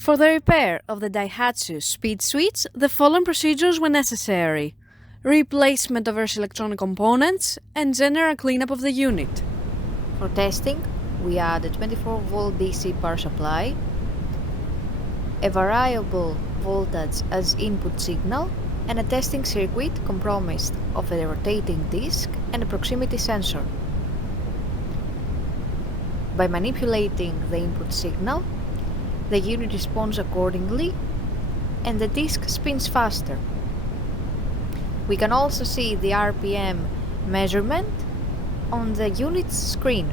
For the repair of the Daihatsu speed switch, the following procedures were necessary: replacement of various electronic components and general cleanup of the unit. For testing, we add a 24-volt DC power supply, a variable voltage as input signal, and a testing circuit comprised of a rotating disc and a proximity sensor. By manipulating the input signal, the unit responds accordingly and the disc spins faster. We can also see the RPM measurement on the unit's screen.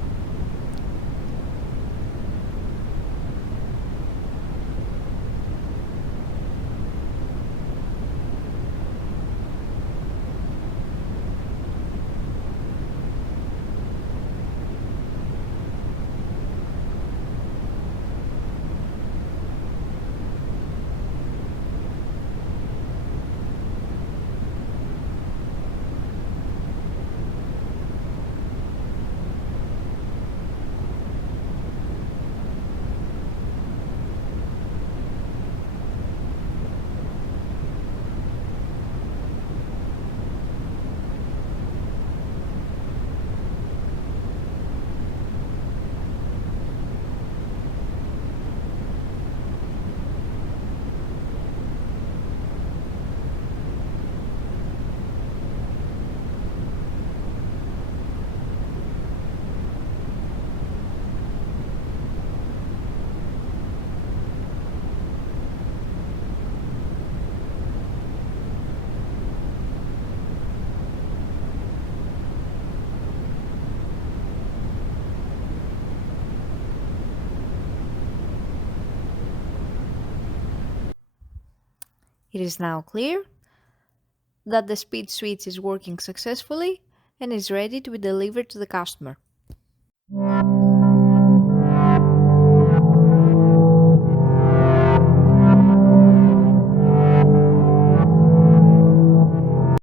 It is now clear that the speed switch is working successfully and is ready to be delivered to the customer.